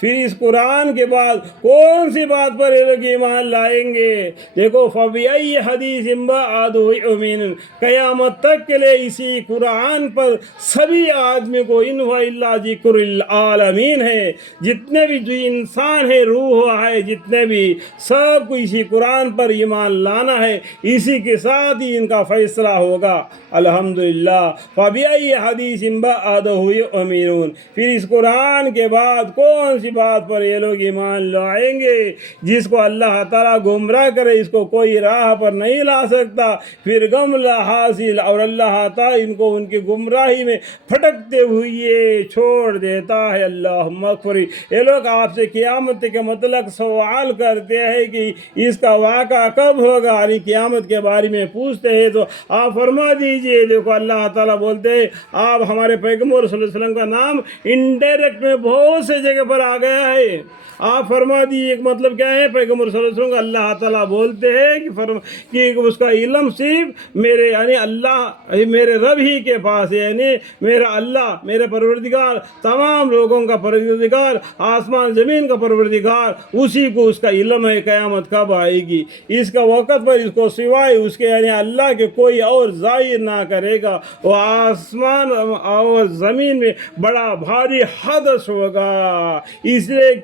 پھر اس قرآن کے بعد کون سی بات پر یہ لوگ ایمان لائیں گے؟ دیکھو فَبِأَيِّ حَدِيثٍ بَعْدَهُ يُؤْمِنُونَ، قیامت تک کے لیے اسی قرآن پر سبھی آدمی کو ان هُوَ إِلَّا ذِكْرُ العالمین ہے، جتنے بھی جو انسان ہے، روح ہے، جتنے بھی سب کو اسی قرآن پر ایمان لانا ہے، اسی کے ساتھ ہی ان کا فیصلہ ہوگا۔ الحمدللہ۔ فَبِأَيِّ حَدِيثٍ بَعْدَهُ يُؤْمِنُونَ، پھر اس قرآن کے بعد کون سی بات پر یہ لوگ ایمان لائیں گے؟ جس کو اللہ تعالیٰ گمراہ کرے اس کو کوئی راہ پر نہیں لا سکتا، پھر گمراہ حاصل، اور اللہ تعالیٰ ان کو ان کی گمراہی میں پھٹکتے ہوئے چھوڑ دیتا ہے۔ اللہم اغفر۔ یہ لوگ آپ سے قیامت کے متعلق سوال کرتے ہیں کہ اس کا واقعہ کب ہوگا، یعنی قیامت کے بارے میں پوچھتے ہیں، تو آپ فرما دیجئے۔ دیکھو اللہ تعالیٰ بولتے ہیں، آپ ہمارے پیغمبر صلی اللہ علیہ وسلم کا نام انڈائریکٹ میں بہت سے جگہ پر آ گیا ہے، آپ فرما دیجئے ایک مطلب کیا ہے؟ پیغمبر صلی اللہ علیہ وسلم کا اللہ تعالیٰ بولتے ہیں کہ اس کا علم صرف میرے یعنی اللہ میرے رب ہی کے پاس ہے، یعنی میرا اللہ میرے پروردگار، تمام لوگوں کا پروردگار، آسمان زمین کا پروردگار، اسی کو اس کا علم ہے قیامت کب آئے گی، اس کا وقت پر اس کو سوائے اس کے یعنی اللہ کے کوئی اور ظاہر نہ کرے گا، وہ آسمان اور زمین میں بڑا بھاری حدث ہوگا۔ اس لیے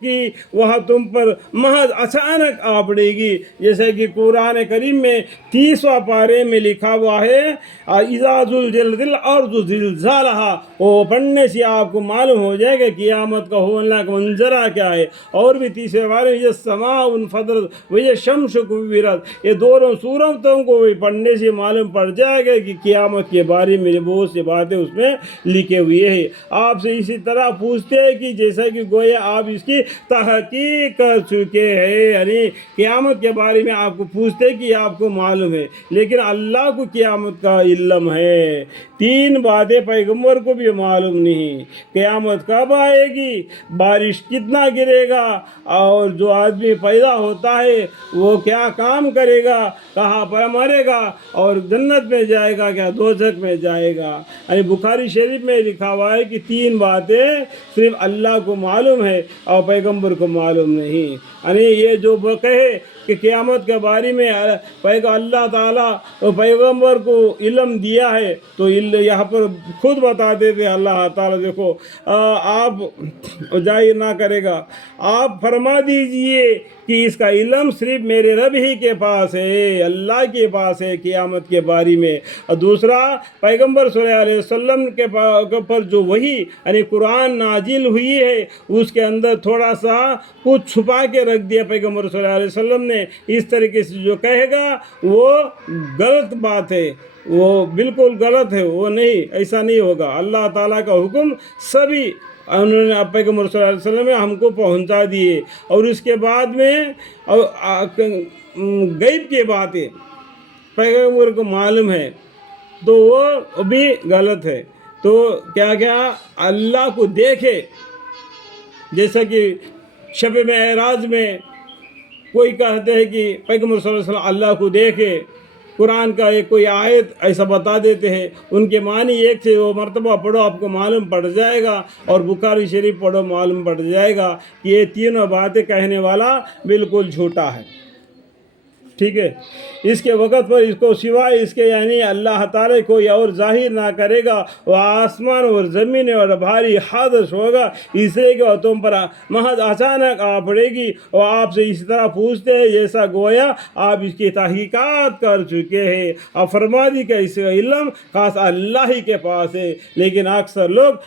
کہ وہاں تم پر محض اچانک آ پڑے گی، جیسے کہ قرآن کریم میں 30واں پارے میں لکھا ہوا ہے اذا زلزلت الارض زلزالها، وہ پڑھنے سے آپ کو معلوم ہو جائے گا قیامت کا ہونے کا منظرہ کیا ہے۔ اور بھی 30ویں پارے میں السماء انفطرت والشمس کورت، یہ دونوں صورتوں کو پڑھنے سے معلوم پڑ جائے گا کہ قیامت کے بارے میں بہت سی باتیں اس میں لکھے ہوئے ہیں۔ آپ سے اسی طرح پوچھتے ہیں کہ جیسا کہ گویا آپ اس کی تحقیق کر چکے ہیں، یعنی قیامت کے بارے میں آپ کو پوچھتے ہیں کہ آپ کو معلوم ہے، لیکن اللہ کو قیامت کا علم ہے۔ 3 باتیں پیغمبر کو بھی معلوم نہیں، قیامت کب آئے گی، بارش کتنا گرے گا، اور جو آدمی پیدا ہوتا ہے وہ کیا کام کرے گا، کہاں پر مرے گا، اور جنت میں جائے گا کیا دوزخ میں جائے گا۔ یعنی بخاری شریف میں لکھا ہوا ہے کہ 3 باتیں صرف اللہ کو معلوم ہے اور پیغمبر کو معلوم نہیں۔ یعنی یہ جو کہے کہ قیامت کے بارے میں اللہ تعالیٰ پیغمبر کو علم دیا ہے، تو یہاں پر خود بتا دیتے اللہ تعالیٰ، دیکھو آپ ظاہر نہ کرے گا، آپ فرما دیجئے کہ اس کا علم صرف میرے رب ہی کے پاس ہے، اللہ کے پاس ہے قیامت کے بارے میں۔ اور دوسرا، پیغمبر صلی اللہ علیہ وسلم کے پر جو وحی یعنی قرآن نازل ہوئی ہے، اس کے اندر تھوڑا سا کچھ چھپا کے رکھ دیا پیغمبر صلی اللہ علیہ وسلم نے۔ اس طریقے سے جو کہے گا وہ غلط بات ہے، وہ بالکل غلط ہے، وہ نہیں، ایسا نہیں ہوگا۔ اللہ تعالیٰ کا حکم سبھی انہوں نے پیغمبر صلی اللہ علیہ وسلم نے ہم کو پہنچا دیے، اور اس کے بعد میں غیب کی باتیں پیغمبر کو معلوم ہے تو وہ بھی غلط ہے۔ تو کیا اللہ کو دیکھے، جیسا کہ شب معراج میں کوئی کہتے ہیں کہ پیغمبر صلی اللہ علیہ وسلم اللہ کو دیکھے، قرآن کا ایک کوئی آیت ایسا بتا دیتے ہیں، ان کے معنی ایک سے وہ مرتبہ پڑھو آپ کو معلوم پڑ جائے گا، اور بخاری شریف پڑھو معلوم پڑ جائے گا کہ یہ 3 باتیں کہنے والا بالکل جھوٹا ہے۔ ٹھیک ہے، اس کے وقت پر اس کو سوائے اس کے یعنی اللہ تعالیٰ کوئی اور ظاہر نہ کرے گا، وہ آسمان اور زمین اور بھاری حادث ہوگا، اس لیے کہ وہ تم پر محض اچانک آ پڑے گی، اور آپ سے اس طرح پوچھتے ہیں جیسا گویا آپ اس کی تحقیقات کر چکے ہیں۔ اور فرما دی کہ اس کا علم خاص اللہ ہی کے پاس ہے، لیکن اکثر لوگ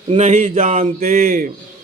نہیں جانتے۔